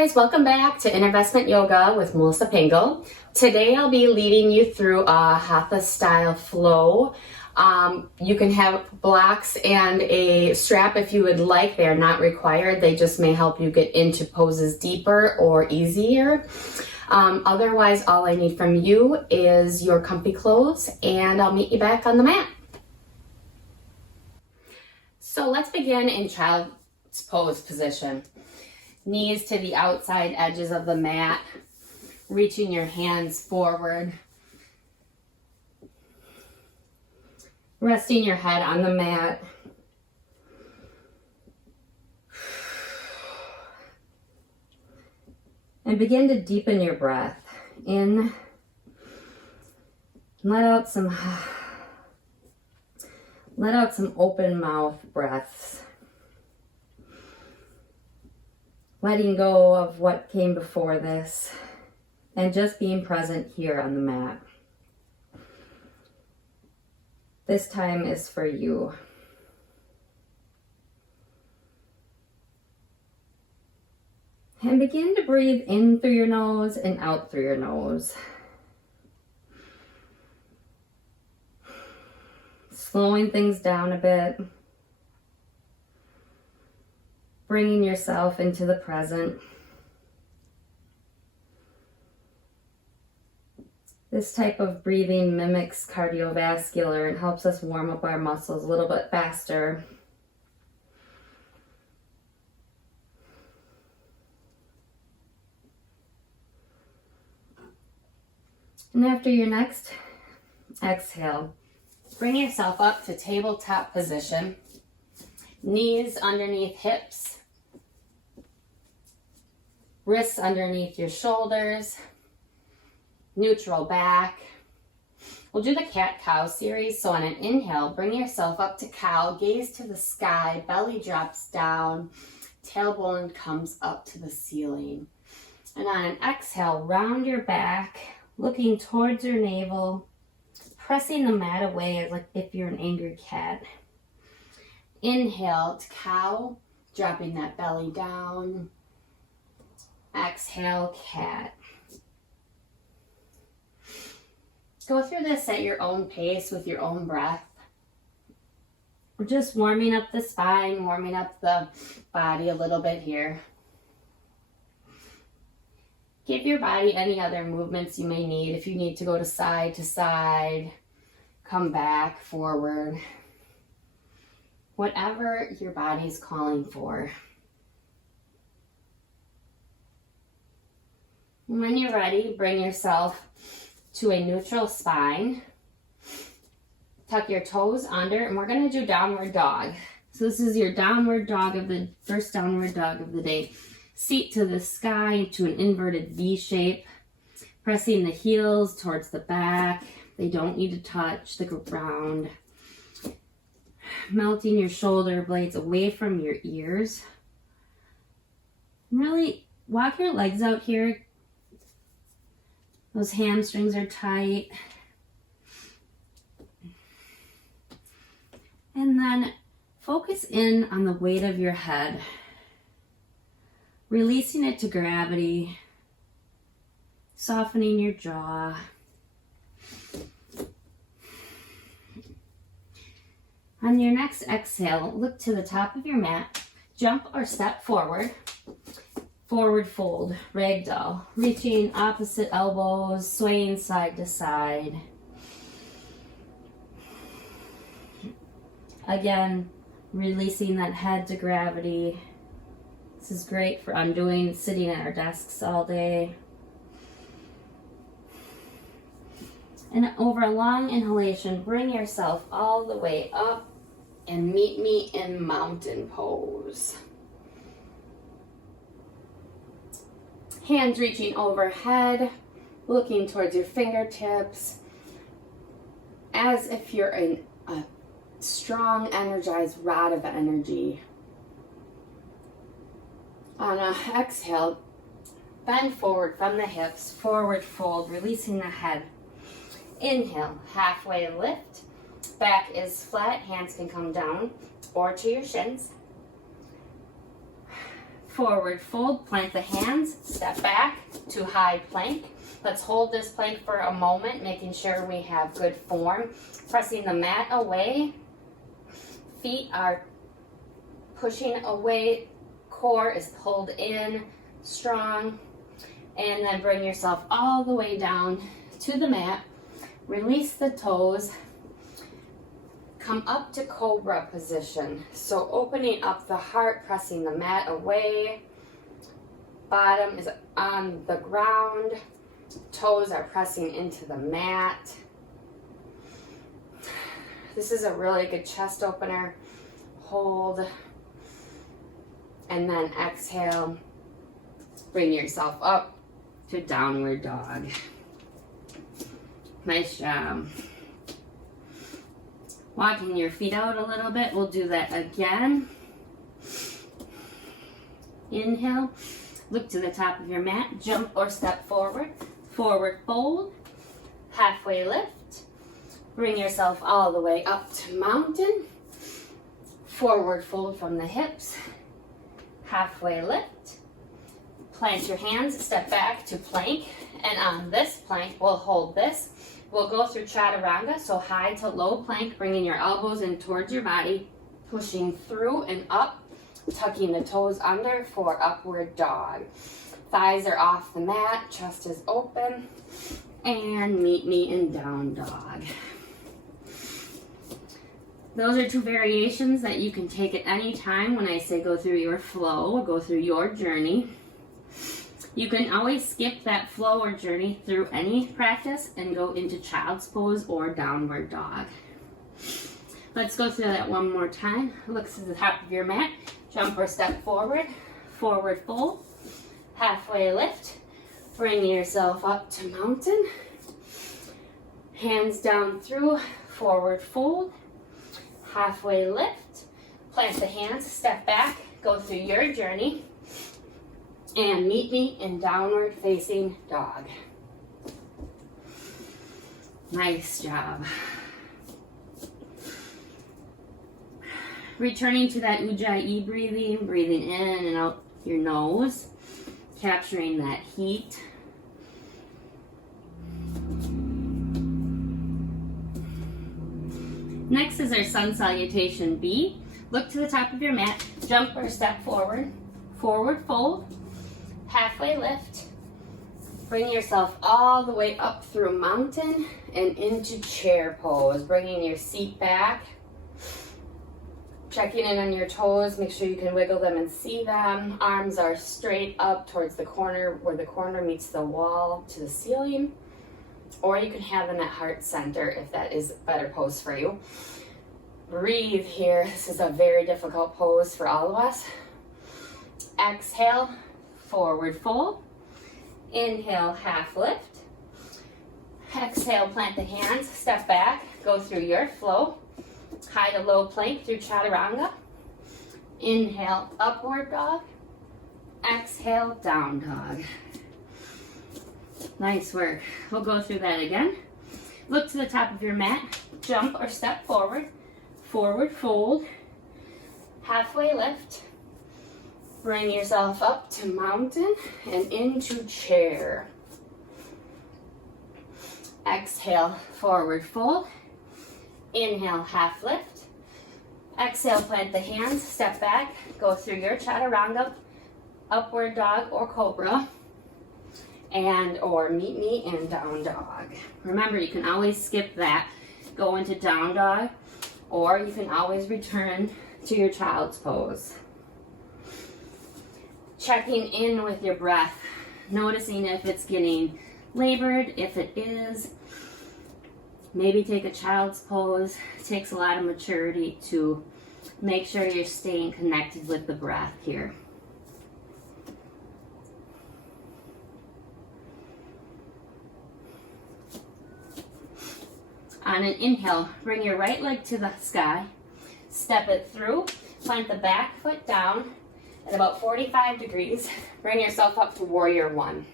guys, welcome back to Investment Yoga with Melissa Pingle. Today I'll be leading you through a Hatha style flow. You can have blocks and a strap if you would like. They are not required. They just may help you get into poses deeper or easier. Otherwise, all I need from you is your comfy clothes, and I'll meet you back on the mat. So let's begin in child's pose position. Knees to the outside edges of the mat, reaching your hands forward. Resting your head on the mat. And begin to deepen your breath. In. Let out some open mouth breaths. Letting go of what came before this and just being present here on the mat. This time is for you. And begin to breathe in through your nose and out through your nose. Slowing things down a bit. Bringing yourself into the present. This type of breathing mimics cardiovascular and helps us warm up our muscles a little bit faster. And after your next exhale, bring yourself up to tabletop position. Knees underneath hips. Wrists underneath your shoulders. Neutral back. We'll do the cat-cow series. So on an inhale, bring yourself up to cow. Gaze to the sky. Belly drops down. Tailbone comes up to the ceiling. And on an exhale, round your back. Looking towards your navel. Pressing the mat away like if you're an angry cat. Inhale to cow. Dropping that belly down. Exhale, cat. Go through this at your own pace with your own breath. We're just warming up the spine, warming up the body a little bit here. Give your body any other movements you may need. If you need to go to side, come back, forward. Whatever your body's calling for. When you're ready, bring yourself to a neutral spine. Tuck your toes under, and we're going to do downward dog. So this is your downward dog of the first downward dog of the day. Seat to the sky to an inverted V shape. Pressing the heels towards the back. They don't need to touch the ground. Melting your shoulder blades away from your ears. Really walk your legs out here. Those hamstrings are tight. And then focus in on the weight of your head. Releasing it to gravity. Softening your jaw. On your next exhale, look to the top of your mat. Jump or step forward. Forward fold, ragdoll, reaching opposite elbows, swaying side to side. Again, releasing that head to gravity. This is great for undoing sitting at our desks all day. And over a long inhalation, bring yourself all the way up and meet me in mountain pose. Hands reaching overhead, looking towards your fingertips, as if you're in a strong, energized rod of energy. On an exhale, bend forward from the hips, forward fold, releasing the head. Inhale, halfway lift, back is flat, hands can come down or to your shins. forward fold, plant the hands, step back to high plank. Let's hold this plank for a moment, making sure we have good form. Pressing the mat away, feet are pushing away, core is pulled in, strong, and then bring yourself all the way down to the mat. Release the toes, come up to cobra position. So opening up the heart, pressing the mat away, bottom is on the ground, toes are pressing into the mat. This is a really good chest opener. Hold, and then exhale, bring yourself up to downward dog. Nice job. Walking your feet out a little bit, we'll do that again. Inhale, look to the top of your mat, jump or step forward, forward fold, halfway lift, bring yourself all the way up to mountain, forward fold from the hips, halfway lift, plant your hands, step back to plank, and on this plank, we'll hold this. We'll go through chaturanga, so high to low plank, bringing your elbows in towards your body, pushing through and up, tucking the toes under for upward dog. Thighs are off the mat, chest is open, and meet me in down dog. Those are two variations that you can take at any time when I say go through your flow or go through your journey. You can always skip that flow or journey through any practice and go into child's pose or downward dog. Let's go through that one more time. Look to the top of your mat, jump or step forward, forward fold, halfway lift, bring yourself up to mountain, hands down through, forward fold, halfway lift, plant the hands, step back, go through your journey, and meet me in downward facing dog. Nice job. Returning to that Ujjayi breathing, breathing in and out your nose, capturing that heat. Next is our sun salutation B. Look to the top of your mat, jump or step forward, forward fold, halfway lift, bring yourself all the way up through mountain and into chair pose, bringing your seat back, checking in on your toes, make sure you can wiggle them and see them. Arms are straight up towards the corner where the corner meets the wall to the ceiling, or you can have them at heart center if that is a better pose for you. Breathe here. This is a very difficult pose for all of us. Exhale, forward fold. Inhale, half lift. Exhale, plant the hands, step back, go through your flow. High to low plank through chaturanga. Inhale, upward dog. Exhale, down dog. Nice work. We'll go through that again. Look to the top of your mat, jump or step forward, forward fold, halfway lift. Bring yourself up to mountain and into chair. Exhale, forward fold. Inhale, half lift. Exhale, plant the hands, step back, go through your chaturanga, upward dog or cobra, and or meet me in down dog. Remember, you can always skip that, go into down dog, or you can always return to your child's pose. Checking in with your breath, noticing if it's getting labored. If it is, maybe take a child's pose. It takes a lot of maturity to make sure you're staying connected with the breath here. On an inhale, bring your right leg to the sky, step it through, plant the back foot down at about 45 degrees. Bring yourself up to warrior one.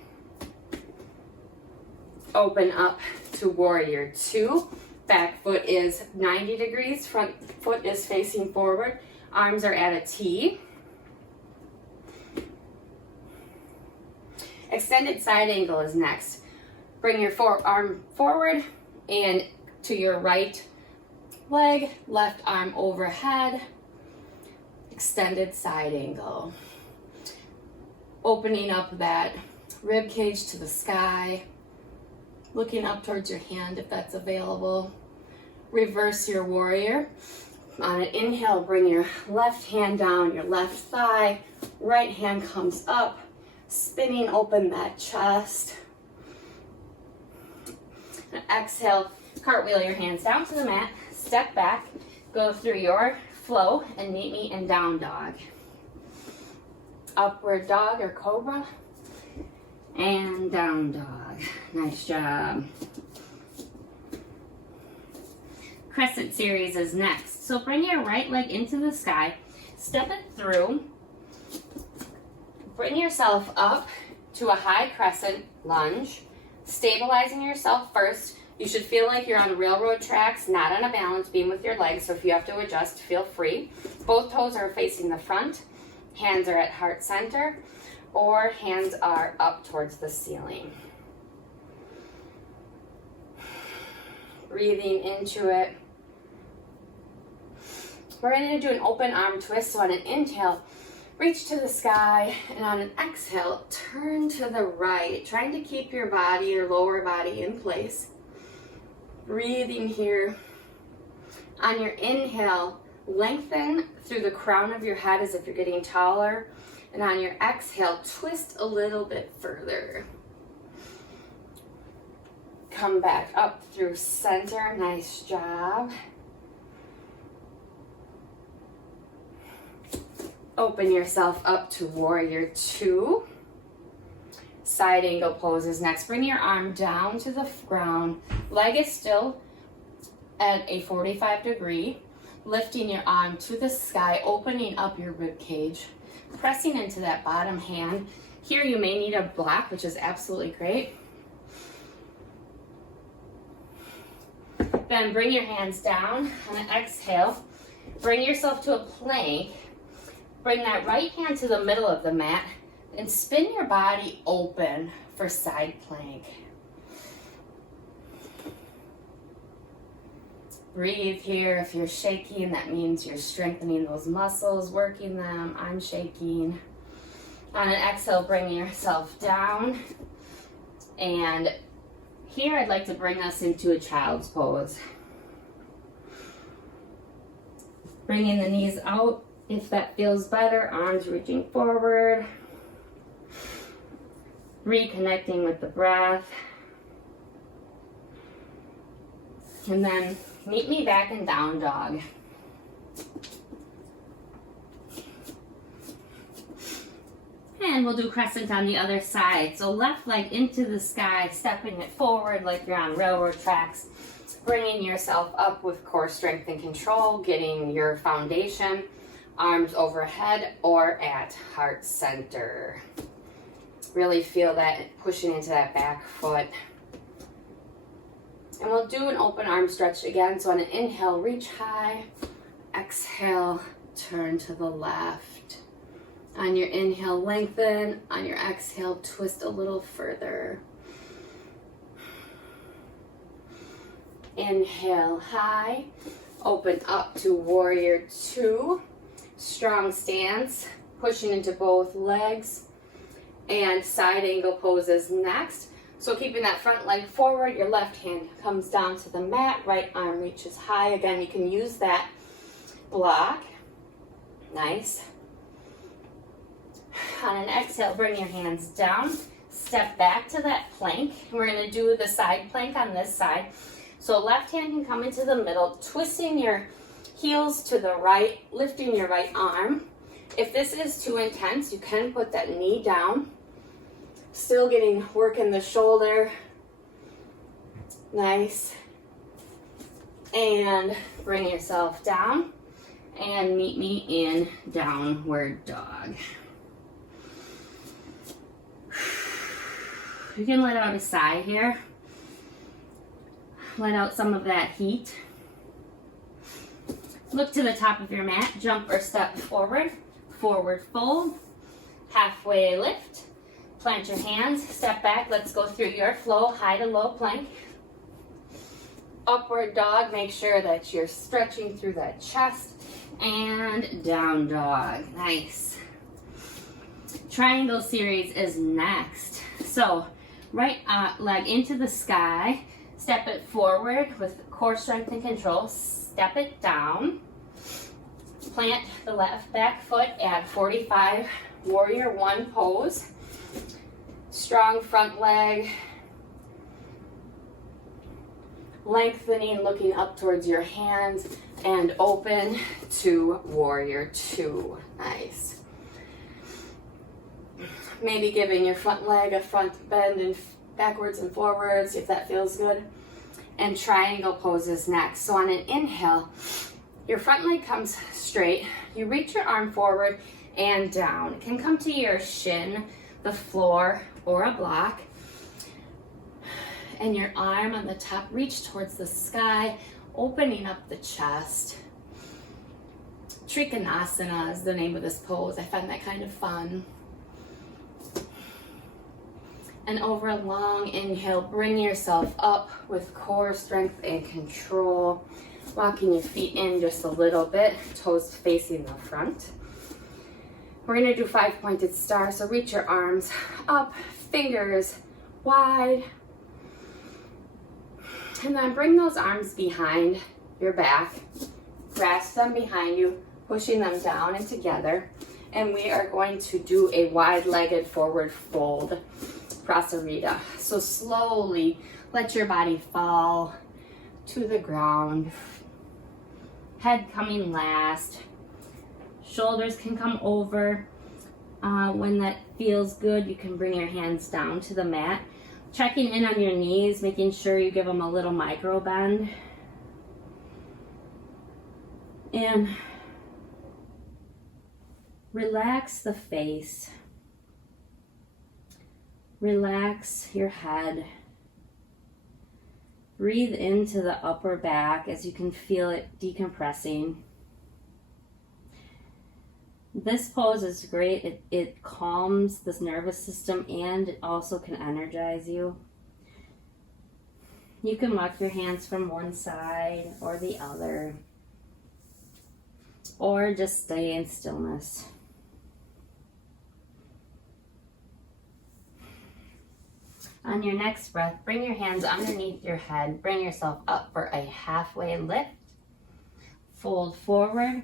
Open up to warrior two. Back foot is 90 degrees, front foot is facing forward. Arms are at a T. Extended side angle is next. Bring your forearm forward and to your right leg, left arm overhead. Extended side angle. Opening up that rib cage to the sky. Looking up towards your hand if that's available. Reverse your warrior. On an inhale, bring your left hand down, your left thigh. Right hand comes up, spinning open that chest. And exhale, cartwheel your hands down to the mat. Step back, go through your flow, and meet me in down dog. Upward dog or cobra. And down dog. Nice job. Crescent series is next. So bring your right leg into the sky. Step it through. Bring yourself up to a high crescent lunge. Stabilizing yourself first. You should feel like you're on railroad tracks, not on a balance beam with your legs. So if you have to adjust, feel free. Both toes are facing the front. Hands are at heart center. Or hands are up towards the ceiling. Breathing into it. We're going to do an open arm twist. So on an inhale, reach to the sky, and on an exhale, turn to the right, trying to keep your body, your lower body in place. Breathing here. On your inhale, lengthen through the crown of your head as if you're getting taller. And on your exhale, twist a little bit further. Come back up through center. Nice job. Open yourself up to warrior two. Side angle poses next. Bring your arm down to the ground. Leg is still at a 45 degree. Lifting your arm to the sky, opening up your rib cage. Pressing into that bottom hand. Here you may need a block, which is absolutely great. Then bring your hands down on an exhale. Bring yourself to a plank. Bring that right hand to the middle of the mat and spin your body open for side plank. Breathe here. If you're shaking, that means you're strengthening those muscles, working them. I'm shaking. On an exhale, bring yourself down. And here I'd like to bring us into a child's pose. Bringing the knees out if that feels better. Arms reaching forward. Reconnecting with the breath. And then meet me back in down dog. And we'll do crescent on the other side. So left leg into the sky, stepping it forward like you're on railroad tracks. Bringing yourself up with core strength and control, getting your foundation, arms overhead or at heart center. Really feel that pushing into that back foot. And we'll do an open arm stretch again. So on an inhale, reach high. Exhale, turn to the left. On your inhale, lengthen. On your exhale, twist a little further. Inhale high. Open up to warrior two. Strong stance. Pushing into both legs. And side angle poses next. So keeping that front leg forward, your left hand comes down to the mat, right arm reaches high. Again, you can use that block. Nice. On an exhale, bring your hands down. Step back to that plank. We're going to do the side plank on this side. So left hand can come into the middle, twisting your heels to the right, lifting your right arm. If this is too intense, you can put that knee down. Still getting work in the shoulder. Nice. And bring yourself down and meet me in downward dog. You can let out a sigh here. Let out some of that heat. Look to the top of your mat, jump or step forward, forward fold, halfway lift, Plant your hands, step back. Let's go through your flow, high to low plank. Upward dog, make sure that you're stretching through that chest. And down dog, nice. Triangle series is next. So right leg into the sky, step it forward with core strength and control, step it down. Plant the left back foot at 45 warrior one pose. Strong front leg, lengthening, looking up towards your hands, and open to warrior two. Nice. Maybe giving your front leg a front bend and backwards and forwards if that feels good. And triangle poses next. So on an inhale, your front leg comes straight. You reach your arm forward and down. It can come to your shin, the floor, or a block. And your arm on the top, reach towards the sky, opening up the chest. Trikonasana is the name of this pose. I find that kind of fun. And over a long inhale, bring yourself up with core strength and control. Walking your feet in just a little bit, toes facing the front. We're gonna do 5-pointed star, so reach your arms up, fingers wide. And then bring those arms behind your back. Grasp them behind you, pushing them down and together. And we are going to do a wide-legged forward fold. Prasarita. So slowly let your body fall to the ground. Head coming last. Shoulders can come over. When that feels good, you can bring your hands down to the mat. Checking in on your knees, making sure you give them a little micro bend. And relax the face. Relax your head. Breathe into the upper back as you can feel it decompressing. This pose is great. It calms this nervous system and it also can energize you. You can walk your hands from one side or the other, or just stay in stillness. On your next breath, bring your hands underneath your head. Bring yourself up for a halfway lift. Fold forward.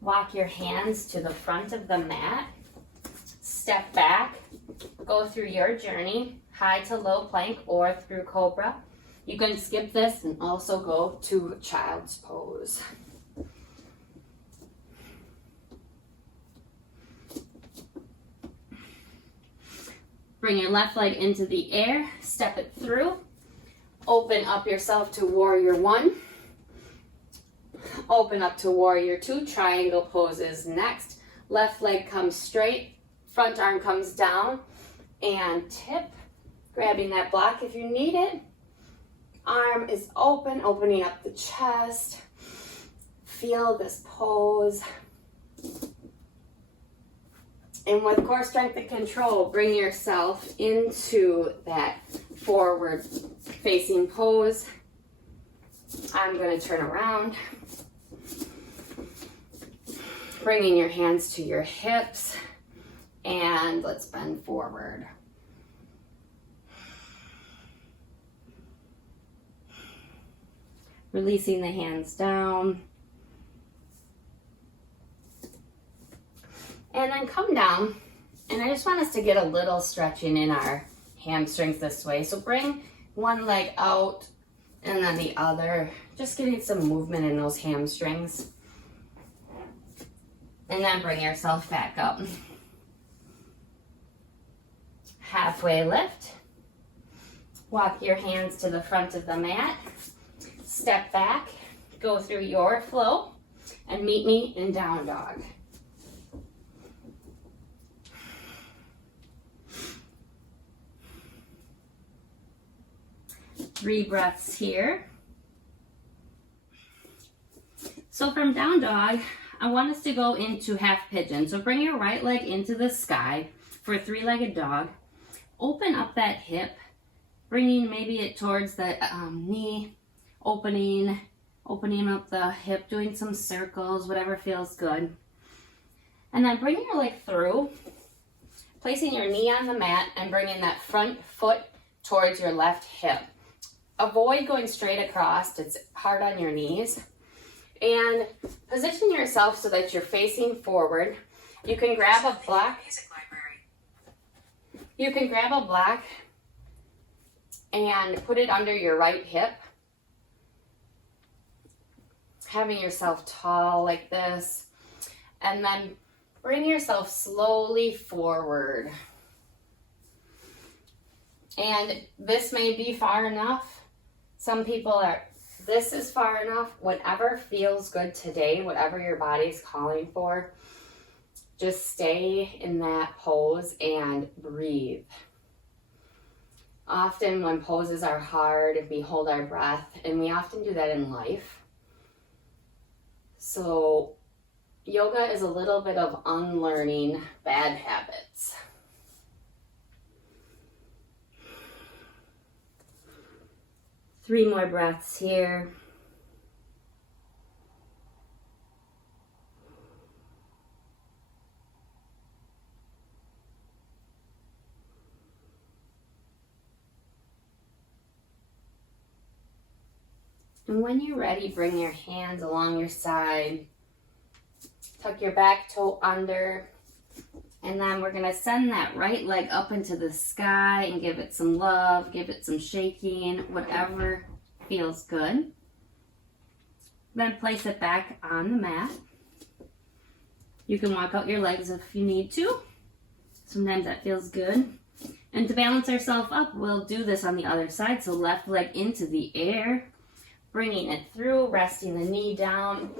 Walk your hands to the front of the mat. Step back. Go through your journey, high to low plank or through cobra. You can skip this and also go to child's pose. Bring your left leg into the air, step it through, open up yourself to warrior one, open up to warrior two, triangle poses next. Left leg comes straight, front arm comes down, and tip, grabbing that block if you need it. Arm is open, opening up the chest. Feel this pose. And with core strength and control, bring yourself into that forward facing pose. I'm going to turn around. Bringing your hands to your hips. And let's bend forward. Releasing the hands down. And then come down, and I just want us to get a little stretching in our hamstrings this way. So bring one leg out and then the other, just getting some movement in those hamstrings. And then bring yourself back up. Halfway lift. Walk your hands to the front of the mat. Step back, go through your flow, and meet me in down dog. 3 breaths here. So from down dog, I want us to go into half pigeon. So bring your right leg into the sky for a 3-legged dog. open up that hip, bringing maybe it towards the knee, opening up the hip, doing some circles, whatever feels good. And then bring your leg through, placing your knee on the mat and bringing that front foot towards your left hip. Avoid going straight across, it's hard on your knees. And position yourself so that you're facing forward. You can grab a block. You can grab a block and put it under your right hip. Having yourself tall like this. And then bring yourself slowly forward. And this may be far enough. Some people are, this is far enough. Whatever feels good today, whatever your body's calling for, just stay in that pose and breathe. Often when poses are hard, we hold our breath, and we often do that in life. So yoga is a little bit of unlearning bad habits. Three more breaths here. And when you're ready, bring your hands along your side. Tuck your back toe under. And then we're gonna send that right leg up into the sky and give it some love, give it some shaking, whatever feels good. Then place it back on the mat. You can walk out your legs if you need to. Sometimes that feels good. And to balance ourselves up, we'll do this on the other side. So left leg into the air, bringing it through, resting the knee down.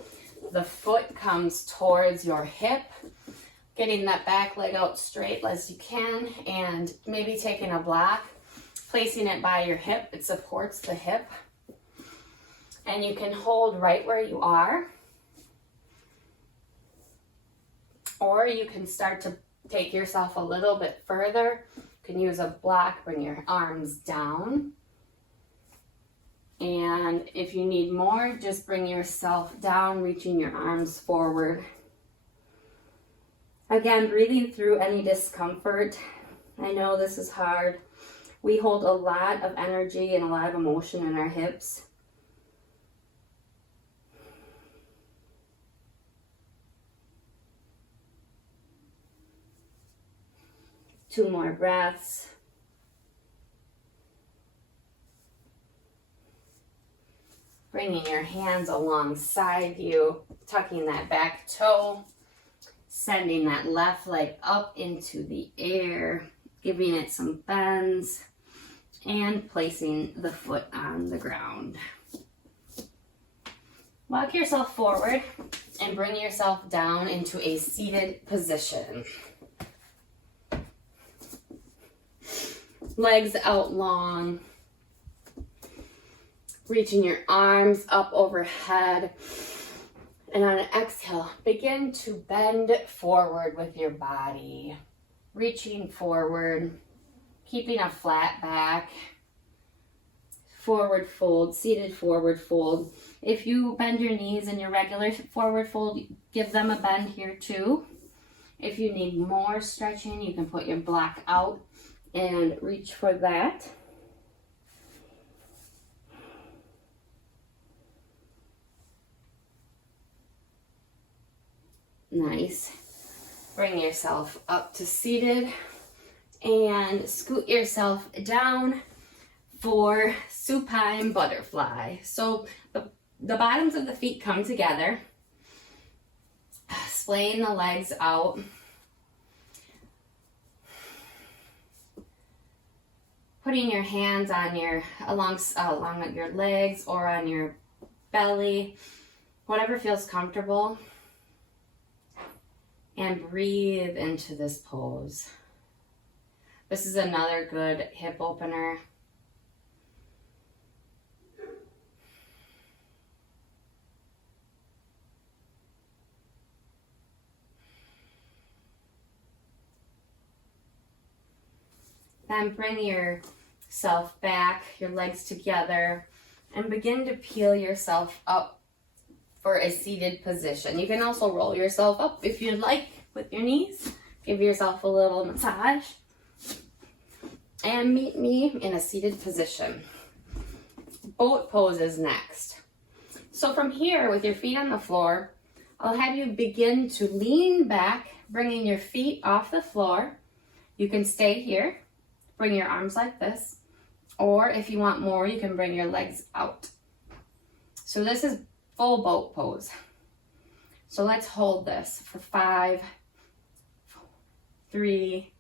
The foot comes towards your hip. Getting that back leg out straight as you can, and maybe taking a block, placing it by your hip. It supports the hip. And you can hold right where you are. Or you can start to take yourself a little bit further. You can use a block, bring your arms down. And if you need more, just bring yourself down, reaching your arms forward. Again, breathing through any discomfort. I know this is hard. We hold a lot of energy and a lot of emotion in our hips. Two more breaths. Bringing your hands alongside you, tucking that back toe. Sending that left leg up into the air, giving it some bends, and placing the foot on the ground. Walk yourself forward and bring yourself down into a seated position. Legs out long, reaching your arms up overhead. And on an exhale, begin to bend forward with your body. Reaching forward, keeping a flat back. Forward fold, seated forward fold. If you bend your knees in your regular forward fold, give them a bend here too. If you need more stretching, you can put your block out and reach for that. Nice. Bring yourself up to seated and scoot yourself down for supine butterfly. So the bottoms of the feet come together, splaying the legs out. Putting your hands on your along your legs or on your belly, whatever feels comfortable. And breathe into this pose. This is another good hip opener. Then bring yourself back, your legs together, and begin to peel yourself up for a seated position. You can also roll yourself up if you'd like with your knees. Give yourself a little massage. And meet me in a seated position. Boat pose is next. So from here, with your feet on the floor, I'll have you begin to lean back, bringing your feet off the floor. You can stay here, bring your arms like this, or if you want more, you can bring your legs out. So this is full boat pose. So let's hold this for 5, 3,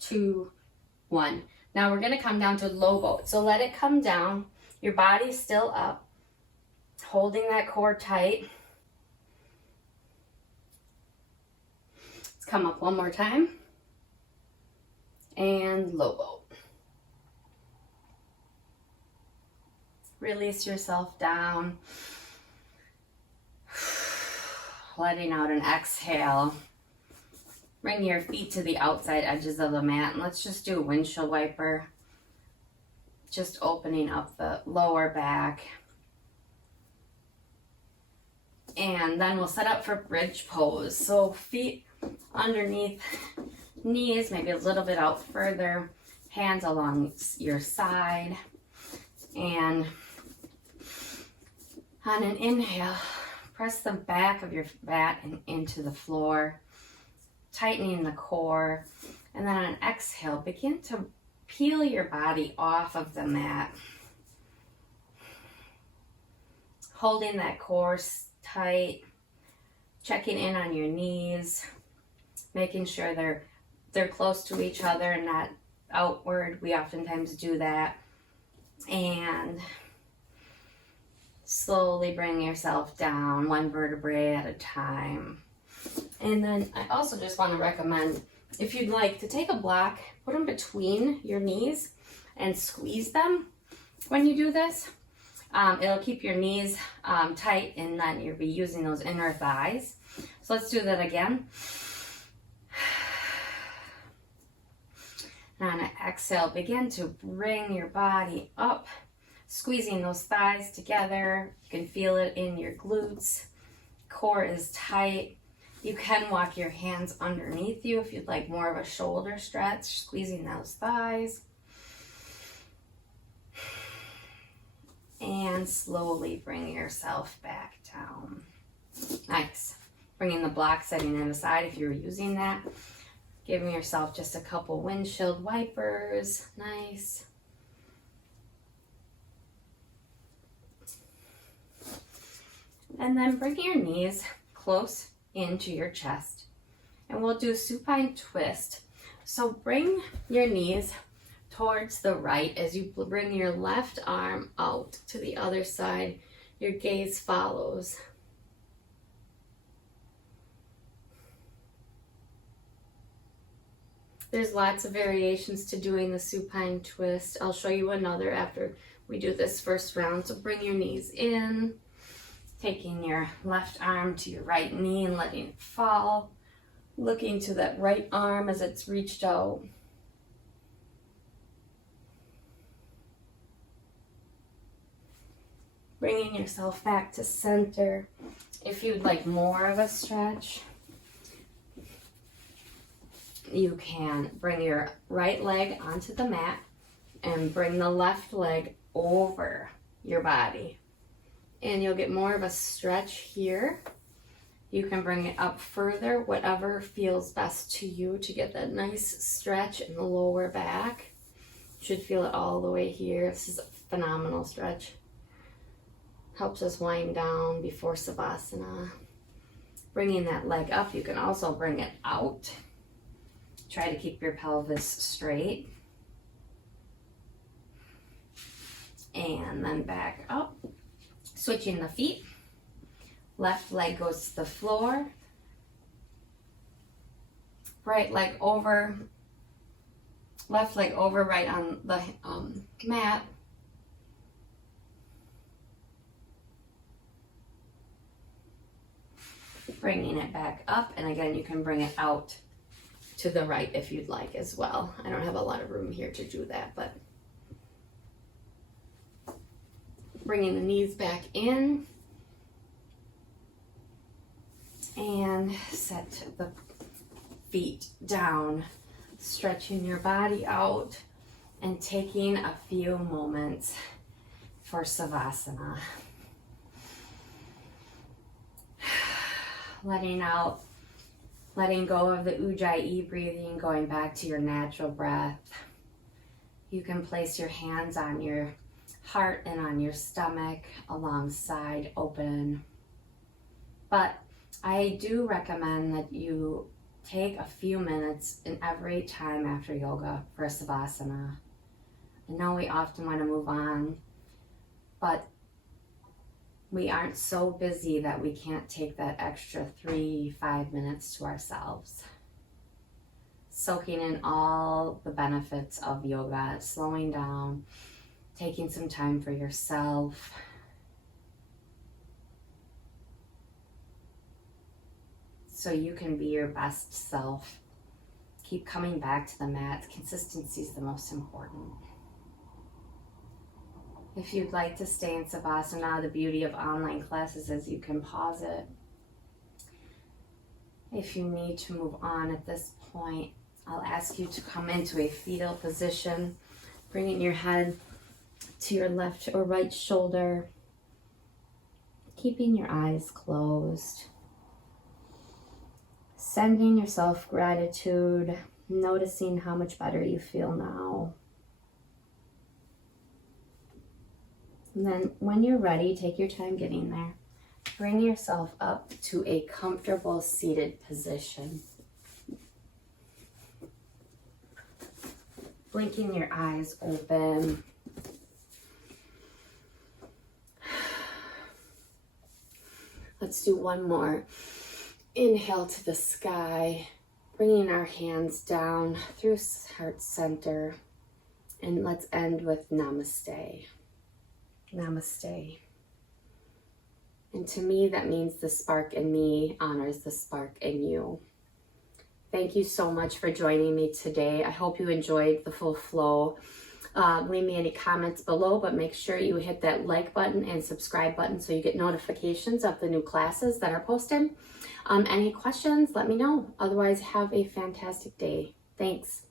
2, 1. Now we're gonna come down to low boat. So let it come down, your body's still up, holding that core tight. Let's come up one more time. And low boat. Release yourself down. Letting out an exhale. Bring your feet to the outside edges of the mat, and let's just do a windshield wiper. Just opening up the lower back. And then we'll set up for bridge pose. So feet underneath knees, maybe a little bit out further, hands along your side, and on an inhale, press the back of your mat and into the floor, tightening the core, and then on an exhale, begin to peel your body off of the mat, holding that core tight, checking in on your knees, making sure they're close to each other and not outward. We oftentimes do that. And slowly bring yourself down, one vertebrae at a time. And then I also just want to recommend, if you'd like, to take a block, put them between your knees and squeeze them when you do this. It'll keep your knees tight, and then you'll be using those inner thighs. So let's do that again. And on an exhale, begin to bring your body up, squeezing those thighs together. You can feel it in your glutes. Core is tight. You can walk your hands underneath you if you'd like more of a shoulder stretch, squeezing those thighs. And slowly bring yourself back down. Nice. Bringing the block, setting it aside if you're using that. Giving yourself just a couple windshield wipers. Nice. And then bring your knees close into your chest. And we'll do supine twist. So bring your knees towards the right as you bring your left arm out to the other side. Your gaze follows. There's lots of variations to doing the supine twist. I'll show you another after we do this first round. So bring your knees in, taking your left arm to your right knee and letting it fall. Looking to that right arm as it's reached out. Bringing yourself back to center. If you'd like more of a stretch, you can bring your right leg onto the mat and bring the left leg over your body. And you'll get more of a stretch here. You can bring it up further, whatever feels best to you to get that nice stretch in the lower back. You should feel it all the way here. This is a phenomenal stretch. Helps us wind down before Savasana. Bringing that leg up, you can also bring it out. Try to keep your pelvis straight. And then back up. Switching the feet. Left leg goes to the floor. Right leg over. Left leg over right on the mat. Bringing it back up. And again, you can bring it out to the right if you'd like as well. I don't have a lot of room here to do that, but bringing the knees back in and set the feet down, stretching your body out and taking a few moments for Savasana. Letting go of the Ujjayi breathing, going back to your natural breath. You can place your hands on your heart and on your stomach alongside open. But I do recommend that you take a few minutes in every time after yoga for Savasana. I know we often want to move on, but we aren't so busy that we can't take that extra 3-5 minutes to ourselves. Soaking in all the benefits of yoga, slowing down, taking some time for yourself. So you can be your best self. Keep coming back to the mat. Consistency is the most important. If you'd like to stay in Savasana, the beauty of online classes is you can pause it. If you need to move on at this point, I'll ask you to come into a fetal position, bringing your head to your left or right shoulder, keeping your eyes closed. Sending yourself gratitude, noticing how much better you feel now. And then when you're ready, take your time getting there. Bring yourself up to a comfortable seated position. Blinking your eyes open. Let's do one more. Inhale to the sky, bringing our hands down through heart center. And let's end with Namaste. Namaste. And to me, that means the spark in me honors the spark in you. Thank you so much for joining me today. I hope you enjoyed the full flow. Leave me any comments below, but make sure you hit that like button and subscribe button so you get notifications of the new classes that are posted. Any questions, let me know. Otherwise, have a fantastic day. Thanks.